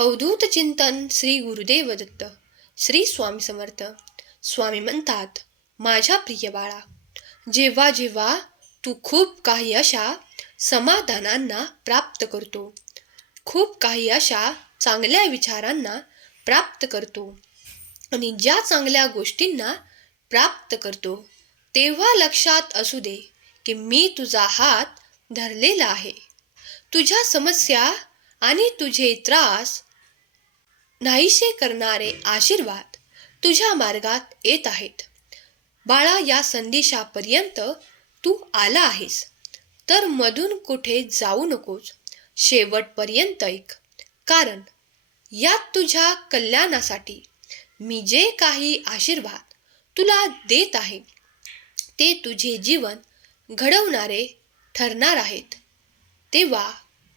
अवधूत चिंतन श्री गुरुदेव दत्त. श्री स्वामी समर्थ. स्वामी म्हणतात, माझ्या प्रिय बाळा, जेव्हा जेव्हा तू खूप काही अशा समाधानांना प्राप्त करतो, खूप काही अशा चांगल्या विचारांना प्राप्त करतो आणि ज्या चांगल्या गोष्टींना प्राप्त करतो, तेव्हा लक्षात असू दे की मी तुझा हात धरलेला आहे. तुझ्या समस्या आणि तुझे त्रास नाहीसे करणारे आशीर्वाद तुझ्या मार्गात येत आहेत. बाळा, या संदेशापर्यंत तू आला आहेस तर मधून कुठे जाऊ नकोस. शेवटपर्यंत ऐक, कारण यात तुझ्या कल्याणासाठी मी जे काही आशीर्वाद तुला देत आहे ते तुझे जीवन घडवणारे ठरणार आहेत. तेव्हा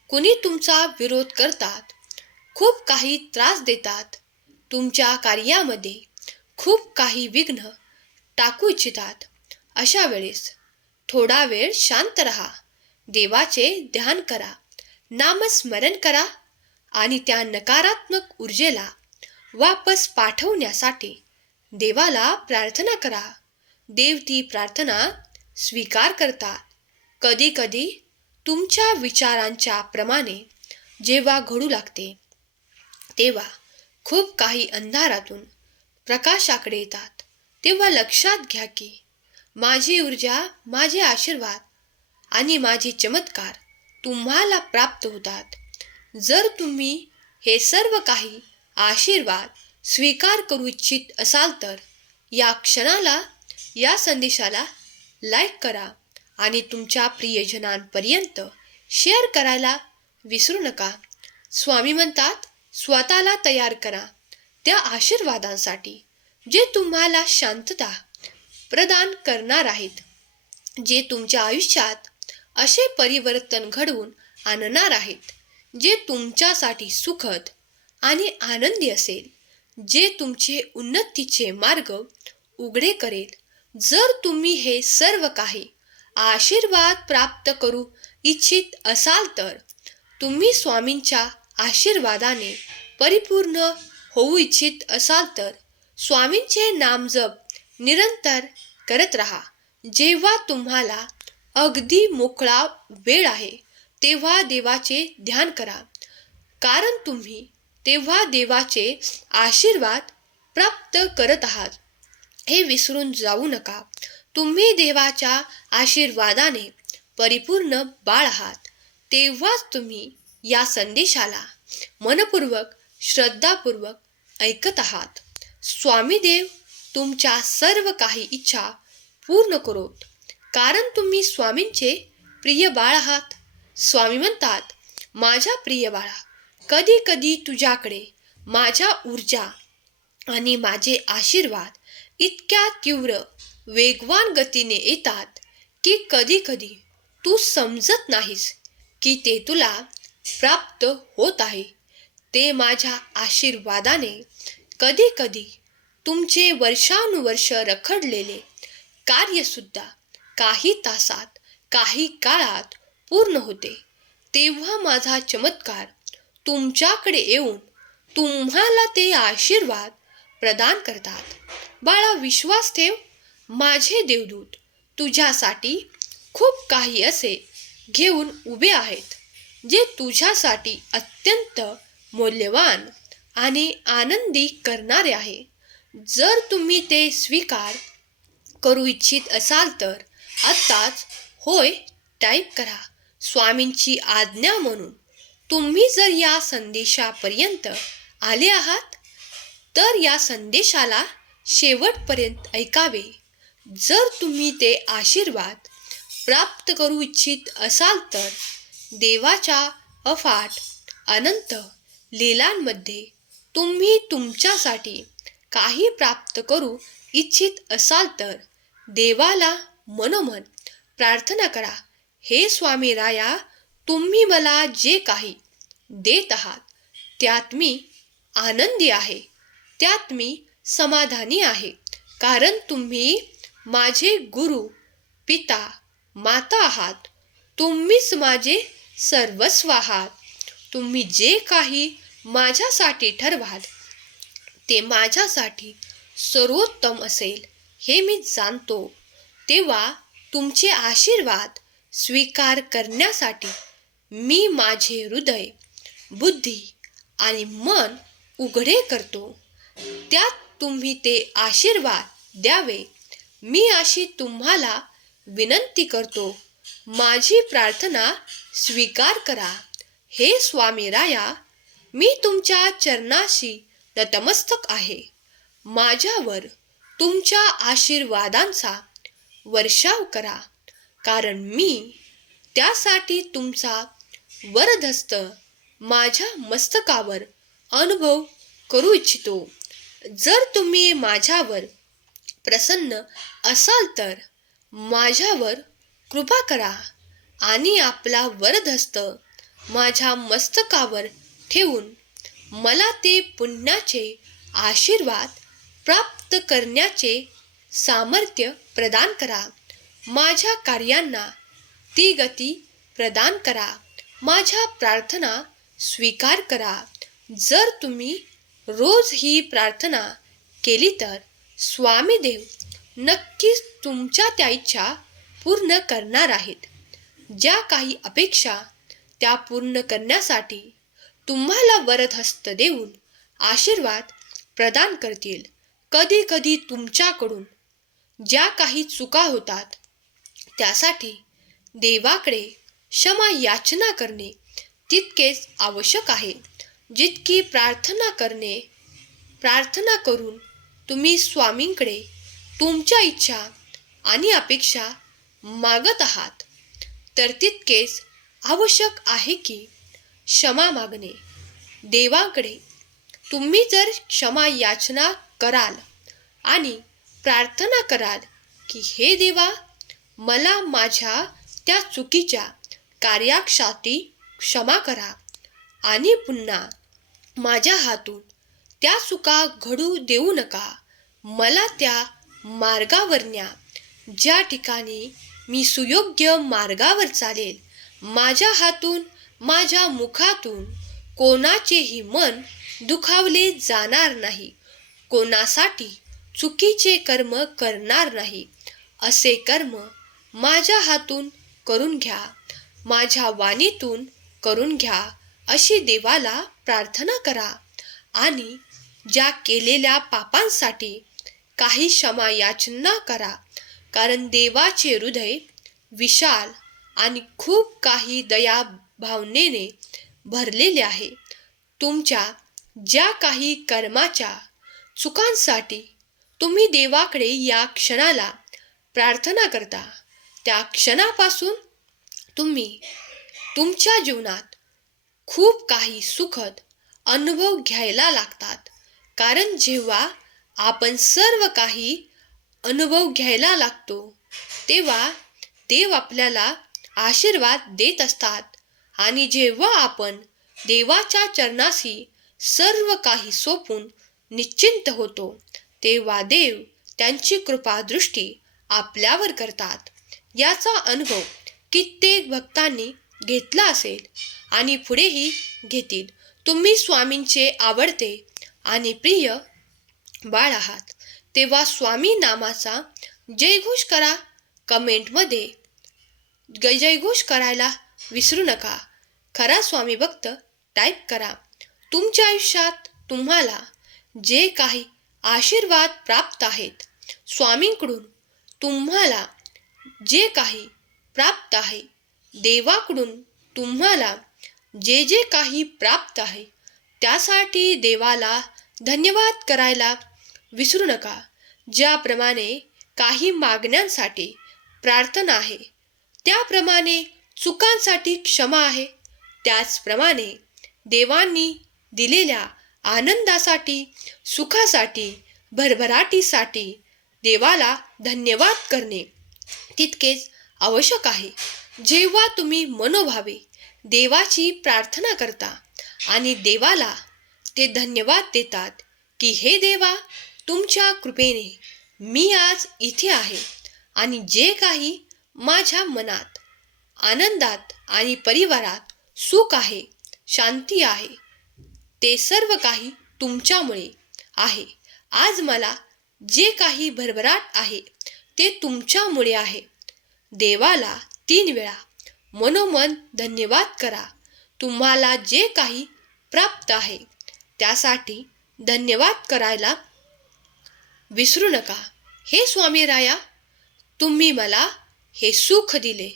कुणी तुमचा विरोध करतात, खूप काही त्रास देतात, तुमच्या कार्यामध्ये खूप काही विघ्न टाकू इच्छितात, अशा वेळेस थोडा वेळ शांत रहा, देवाचे ध्यान करा, नामस्मरण करा आणि त्या नकारात्मक ऊर्जेला वापस पाठवण्यासाठी देवाला प्रार्थना करा. देव ती प्रार्थना स्वीकार करतात. कधी कधी तुमच्या विचारांच्या प्रमाणे जेव्हा घडू लागते, तेव्हा खूप काही अंधारातून प्रकाशाकडे येतात. तेव्हा लक्षात घ्या की माझी ऊर्जा, माझे आशीर्वाद आणि माझे चमत्कार तुम्हाला प्राप्त होतात. जर तुम्ही हे सर्व काही आशीर्वाद स्वीकार करू इच्छित असाल तर या क्षणाला, या संदेशाला लाईक करा आणि तुमच्या प्रियजनांपर्यंत शेअर करायला विसरू नका. स्वामी म्हणतात, स्वतःला तयार करा त्या आशीर्वादांसाठी जे तुम्हाला शांतता प्रदान करणार आहेत, जे तुमच्या आयुष्यात असे परिवर्तन घडवून आणणार आहेत जे तुमच्यासाठी सुखद आणि आनंदी असेल, जे तुमचे उन्नतीचे मार्ग उघडे करेल. जर तुम्ही हे सर्व काही आशीर्वाद प्राप्त करू इच्छित असाल तर तुम्ही स्वामींच्या आशीर्वादाने परिपूर्ण होऊ इच्छित असाल तर स्वामींचे नामजप निरंतर करत राहा. जेव्हा तुम्हाला अगदी मोकळा वेळ आहे तेव्हा देवाचे ध्यान करा, कारण तुम्ही तेव्हा देवाचे आशीर्वाद प्राप्त करत आहात हे विसरून जाऊ नका. तुम्ही देवाच्या आशीर्वादाने परिपूर्ण बाळ आहात. तेव्हाच तुम्ही या संदेशाला मनपूर्वक, श्रद्धापूर्वक ऐकत आहात. स्वामी देव तुमच्या सर्व काही इच्छा पूर्ण करोत, कारण तुम्ही स्वामींचे प्रिय बाळ आहात. स्वामी म्हणतात, माझ्या प्रिय बाळा, कधी कधी तुझ्याकडे माझ्या ऊर्जा आणि माझे आशीर्वाद इतक्या तीव्र, वेगवान गतीने येतात की कधी कधी तू समजत नाहीस की ते तुला प्राप्त होत आहे. ते माझ्या आशीर्वादाने कधी कधी तुमचे वर्षानुवर्ष रखडलेले कार्यसुद्धा काही तासात, काही काळात पूर्ण होते. तेव्हा माझा चमत्कार तुमच्याकडे येऊन तुम्हाला ते आशीर्वाद प्रदान करतात. बाळा, विश्वास ठेव, माझे देवदूत तुझ्यासाठी खूप काही असे घेऊन उभे आहेत जे तुझ्यासाठी अत्यंत मौल्यवान आणि आनंदी करणारे आहे. जर तुम्ही ते स्वीकार करू इच्छित असाल तर आत्ताच होय टाईप करा. स्वामींची आज्ञा म्हणून तुम्ही जर या संदेशापर्यंत आले आहात तर या संदेशाला शेवटपर्यंत ऐकावे. जर तुम्ही ते आशीर्वाद प्राप्त करू इच्छित असाल तर देवाच्या अफाट अनंत लीलांमध्ये तुम्ही तुमच्यासाठी काही प्राप्त करू इच्छित असाल तर देवाला मनोमन प्रार्थना करा. हे स्वामी राया, तुम्ही मला जे काही देत आहात त्यात मी आनंदी आहे, त्यात मी समाधानी आहे, कारण तुम्ही माझे गुरु, पिता, माता आहात. तुम्हीच माझे सर्वस्व आहात. तुम्ही जे काही माझ्यासाठी ठरवाल ते माझ्यासाठी सर्वोत्तम असेल हे मी जाणतो, तेव्हा तुमचे आशीर्वाद स्वीकार करण्यासाठी मी माझे हृदय, बुद्धी आणि मन उघडे करतो. त्यात तुम्ही ते आशीर्वाद द्यावे मी अशी तुम्हाला विनंती करतो. माझी प्रार्थना स्वीकार करा. हे स्वामी राया, मी तुमच्या चरणाशी नतमस्तक आहे. माझ्यावर तुमच्या आशीर्वादांचा वर्षाव करा, कारण मी त्यासाठी तुमचा वरदहस्त माझ्या मस्तकावर अनुभव करू इच्छितो. जर तुम्ही माझ्यावर प्रसन्न असाल तर माझ्यावर कृपा करा आणि आपला वरदहस्त माझ्या मस्तकावर ठेवून मला ते पुण्याचे आशीर्वाद प्राप्त करण्याचे सामर्थ्य प्रदान करा. माझ्या कार्यांना ती गती प्रदान करा. माझ्या प्रार्थना स्वीकार करा. जर तुम्ही रोज ही प्रार्थना केली तर स्वामी देव नक्कीच तुमच्या त्या इच्छा पूर्ण करणार आहेत. ज्या काही अपेक्षा त्या पूर्ण करण्यासाठी तुम्हाला वरदहस्त देऊन आशीर्वाद प्रदान करतील. कधी कधी तुमच्याकडून ज्या काही चुका होतात त्यासाठी देवाकडे क्षमा याचना करणे तितकेच आवश्यक आहे जितकी प्रार्थना करून तुम्ही स्वामींकडे तुमच्या इच्छा आणि अपेक्षा मागत आहात तर तितकेच आवश्यक आहे की क्षमा मागणे. देवाकडे तुम्ही जर क्षमा याचना कराल आणि प्रार्थना कराल की हे देवा, मला माझ्या त्या चुकीच्या कार्यासाठी क्षमा करा आणि पुन्हा माझ्या हातून त्या चुका घडू देऊ नका. मला त्या मार्गावर न्या ज्या ठिकाणी मी सुयोग्य मार्गावर चालेल. माझ्या हातून, माझ्या मुखातून कोणाचेही मन दुखावले जाणार नाही. कोणासाठी चुकीचे कर्म करणार नाही. असे कर्म माझ्या हातून करून घ्या, माझ्या वाणीतून करून घ्या अशी देवाला प्रार्थना करा. आणि ज्या केलेल्या पापांसाठी काही क्षमा याचना करा, कारण देवाचे हृदय विशाल आणि खूप काही दया भावनेने भरलेले आहे. तुमच्या ज्या काही कर्माच्या चुकांसाठी तुम्ही देवाकडे या क्षणाला प्रार्थना करता त्या क्षणापासून तुम्ही तुमच्या जीवनात खूप काही सुखद अनुभव घ्यायला लागतात. कारण जेव्हा आपण सर्व काही अनुभव घ्यायला लागतो तेव्हा देव आपल्याला आशीर्वाद देत असतात. आणि जेव्हा आपण देवाच्या चरणाशी सर्व काही सोपून निश्चिंत होतो तेव्हा देव त्यांची कृपादृष्टी आपल्यावर करतात. याचा अनुभव कित्येक भक्तांनी घेतला असेल आणि पुढेही घेतील. तुम्ही स्वामींचे आवडते आणि प्रिय बाळ आहात, तेव्हा स्वामी नामाचा जयघोष करा. कमेंटमध्ये जयघोष करायला विसरू नका. खरा स्वामी भक्त टाईप करा. तुमच्या आयुष्यात तुम्हाला जे काही आशीर्वाद प्राप्त आहेत, स्वामींकडून तुम्हाला जे काही प्राप्त आहे, देवाकडून तुम्हाला जे जे काही प्राप्त आहे त्यासाठी देवाला धन्यवाद करायला विसरू नका. ज्याप्रमाणे काही मागण्यांसाठी प्रार्थना आहे, त्याप्रमाणे चुकांसाठी क्षमा आहे, त्याचप्रमाणे देवांनी दिलेल्या आनंदासाठी, सुखासाठी, भरभराटीसाठी देवाला धन्यवाद करणे तितकेच आवश्यक आहे. जेव्हा तुम्ही मनोभावे देवाची प्रार्थना करता आणि देवाला ते धन्यवाद देतात की हे देवा, तुमच्या कृपेने मी आज इथे आहे आणि जे काही माझ्या मनात, आनंदात आणि परिवारात सुख आहे, शांती आहे, ते सर्व काही तुमच्यामुळे आहे. आज मला जे काही भरभराट आहे ते तुमच्यामुळे आहे. देवाला 3 वेळा मनोमन धन्यवाद करा. तुम्हाला जे काही प्राप्त आहे त्यासाठी धन्यवाद करायला विसरू नका. हे स्वामी राया, तुम्ही मला हे सुख दिले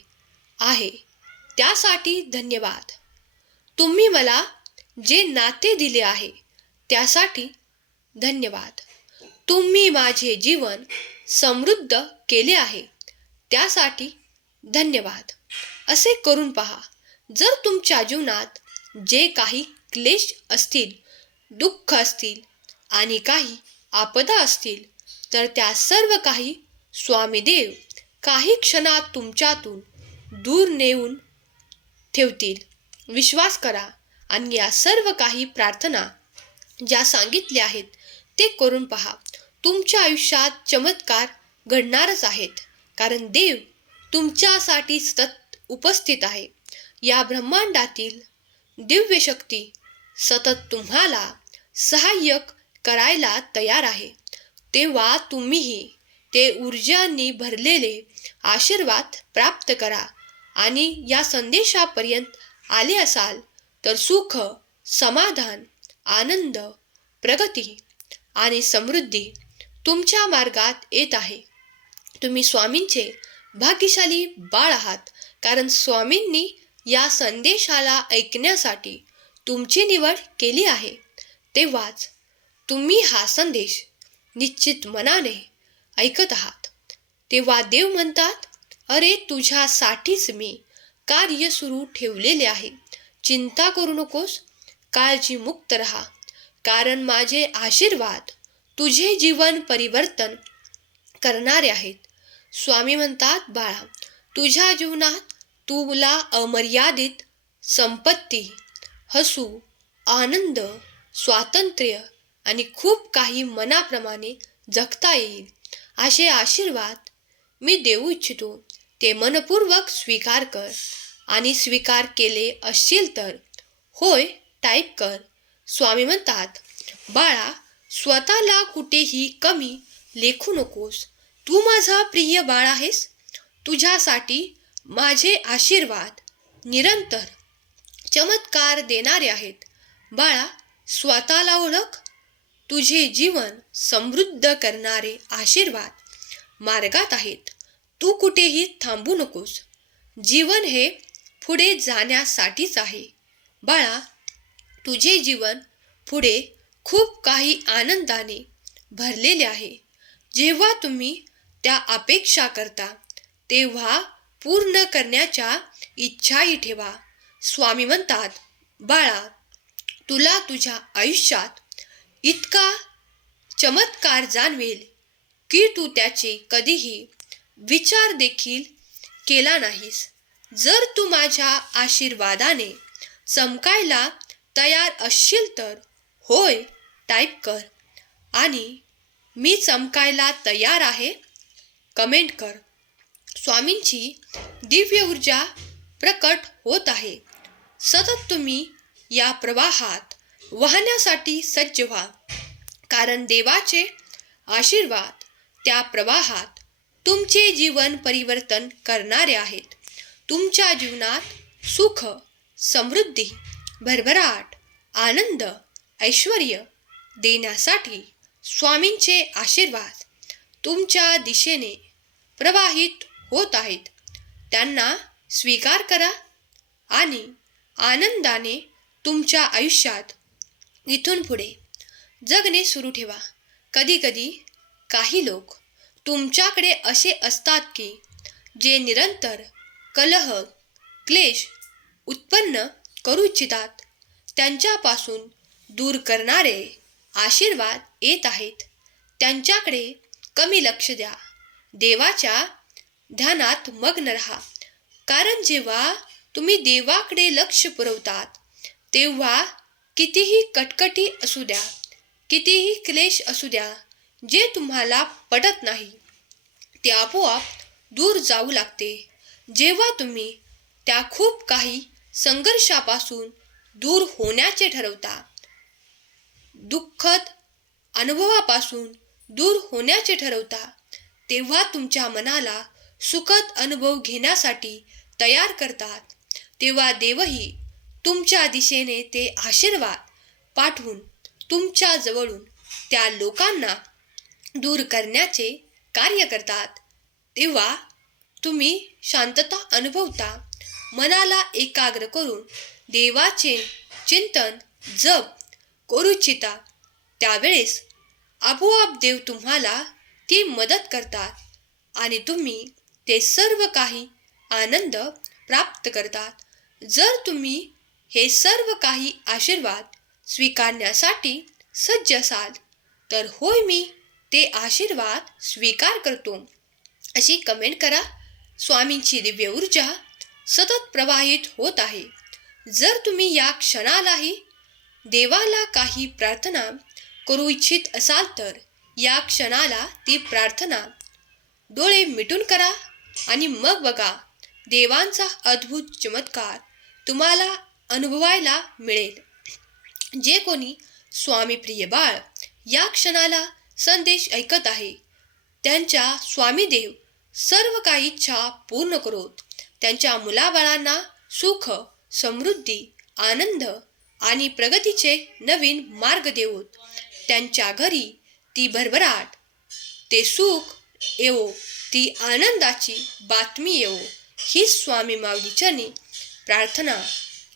आहे त्यासाठी धन्यवाद. तुम्ही मला जे नाते दिले आहे त्यासाठी धन्यवाद. तुम्ही माझे जीवन समृद्ध केले आहे त्यासाठी धन्यवाद. असे करून पहा. जर तुमच्या जीवनात जे काही क्लेश असतील, दुःख असतील आणि काही आपदा असतील तर त्या सर्व काही स्वामीदेव काही क्षणात तुमच्यातून दूर नेऊन ठेवतील. विश्वास करा आणि या सर्व काही प्रार्थना ज्या सांगितल्या आहेत ते करून पहा. तुमच्या आयुष्यात चमत्कार घडणारच आहेत, कारण देव तुमच्यासाठी सतत उपस्थित आहे. या ब्रह्मांडातील दिव्य शक्ती सतत तुम्हाला सहाय्यक करायला तयार आहे. तेव्हा तुम्हीही ते ऊर्जांनी भरलेले आशीर्वाद प्राप्त करा. आणि या संदेशापर्यंत आले असाल तर सुख, समाधान, आनंद, प्रगती आणि समृद्धी तुमच्या मार्गात येत आहे. तुम्ही स्वामींचे भाग्यशाली बाळ आहात, कारण स्वामींनी या संदेशाला ऐकण्यासाठी तुमची निवड केली आहे. तेव्हाच तुम्ही हा संदेश निश्चित मनाने ऐकत आहात. तेव्हा देव म्हणतात, अरे तुझ्यासाठीच मी कार्य सुरू ठेवलेले आहे. चिंता करू नकोस, काळजीमुक्त रहा, कारण माझे आशीर्वाद तुझे जीवन परिवर्तन करणारे आहेत. स्वामी म्हणतात, बाळा, तुझ्या जीवनात तुला अमर्यादित संपत्ती, हसू, आनंद, स्वातंत्र्य आणि खूप काही मनाप्रमाणे जगता येईल असे आशीर्वाद मी देऊ इच्छितो. ते मनपूर्वक स्वीकार कर आणि स्वीकार केले असशील तर होय टाईप कर. स्वामी म्हणतात, बाळा, स्वतःला कुठेही कमी लेखू नकोस. तू माझा प्रिय बाळ आहेस. तुझ्यासाठी माझे आशीर्वाद निरंतर चमत्कार देणारे आहेत. बाळा, स्वतःला ओळख. तुझे जीवन समृद्ध करणारे आशीर्वाद मार्गात आहेत. तू कुठेही थांबू नकोस. जीवन हे पुढे जाण्यासाठीच आहे. बाळा, तुझे जीवन पुढे खूप काही आनंदाने भरलेले आहे. जेव्हा तुम्ही त्या अपेक्षा करता तेव्हा पूर्ण करण्याच्या इच्छाही ठेवा. स्वामी म्हणतात, बाळा, तुला तुझ्या आयुष्यात इतका चमत्कार जाणवेल की तू त्याचे कधीही विचार देखील केला नाहीस. जर तू माझ्या आशीर्वादाने चमकायला तयार असशील तर होय टाईप कर आणि मी चमकायला तयार आहे कमेंट कर. स्वामींची दिव्य ऊर्जा प्रकट होत आहे. सतत तुम्ही या प्रवाहात वाहण्यासाठी सज्ज व्हा, कारण देवाचे आशीर्वाद त्या प्रवाहात तुमचे जीवन परिवर्तन करणारे आहेत. तुमच्या जीवनात सुख, समृद्धी, भरभराट, आनंद, ऐश्वर्य देण्यासाठी स्वामींचे आशीर्वाद तुमच्या दिशेने प्रवाहित होत आहेत. त्यांना स्वीकार करा आणि आनंदाने तुमच्या आयुष्यात इथून पुढे जगणे सुरू ठेवा. कधीकधी काही लोक तुमच्याकडे असे असतात की जे निरंतर कलह, क्लेश उत्पन्न करू इच्छितात. त्यांच्यापासून दूर करणारे आशीर्वाद येत आहेत. त्यांच्याकडे कमी लक्ष द्या. देवाच्या ध्यानात मग्न रहा, कारण जेव्हा तुम्ही देवाकडे लक्ष पुरवतात तेव्हा कितीही कटकटी असू द्या, कितीही क्लेश असू द्या, जे तुम्हाला पटत नाही ते आपोआप दूर जाऊ लागते. जेव्हा तुम्ही त्या खूप काही संघर्षापासून दूर होण्याचे ठरवता दुःखद अनुभवापासून दूर होण्याचे ठरवता, तेव्हा तुमच्या मनाला सुखद अनुभव घेण्यासाठी तयार करतात, तेव्हा देवही तुमच्या दिशेने ते आशीर्वाद पाठवून तुमच्या जवळून त्या लोकांना दूर करण्याचे कार्य करतात. तेव्हा तुम्ही शांतता अनुभवता, मनाला एकाग्र करून देवाचे चिंतन जप करू इच्छिता. त्यावेळेस आपोआप देव तुम्हाला ती मदत करतात आणि तुम्ही ते सर्व काही आनंद प्राप्त करतात. जर तुम्ही हे सर्व काही आशीर्वाद स्वीकारण्यासाठी सज्ज असाल तर होय, मी ते आशीर्वाद स्वीकार करतो अशी कमेंट करा. स्वामींची दिव्य ऊर्जा सतत प्रवाहित होत आहे. जर तुम्ही या क्षणालाही देवाला काही प्रार्थना करू इच्छित असाल तर या क्षणाला ती प्रार्थना डोळे मिटून करा आणि मग बघा, देवांचा अद्भुत चमत्कार तुम्हाला अनुभवायला मिळेल. जे कोणी स्वामी प्रिय बाळ या क्षणाला संदेश ऐकत आहे, त्यांच्या स्वामी देव सर्व काही इच्छा पूर्ण करोत. त्यांच्या मुलाबाळांना सुख, समृद्धी, आनंद आणि प्रगतीचे नवीन मार्ग देवोत. त्यांच्या घरी ती भरभराट, ते सुख येवो, ती आनंदाची बातमी येवो. ही स्वामी माऊली चरणी प्रार्थना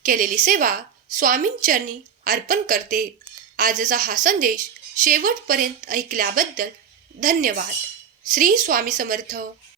केलेली सेवा स्वामींचरणी अर्पण करते. आजचा हा संदेश शेवटपर्यंत ऐकल्याबद्दल धन्यवाद. श्री स्वामी समर्थ.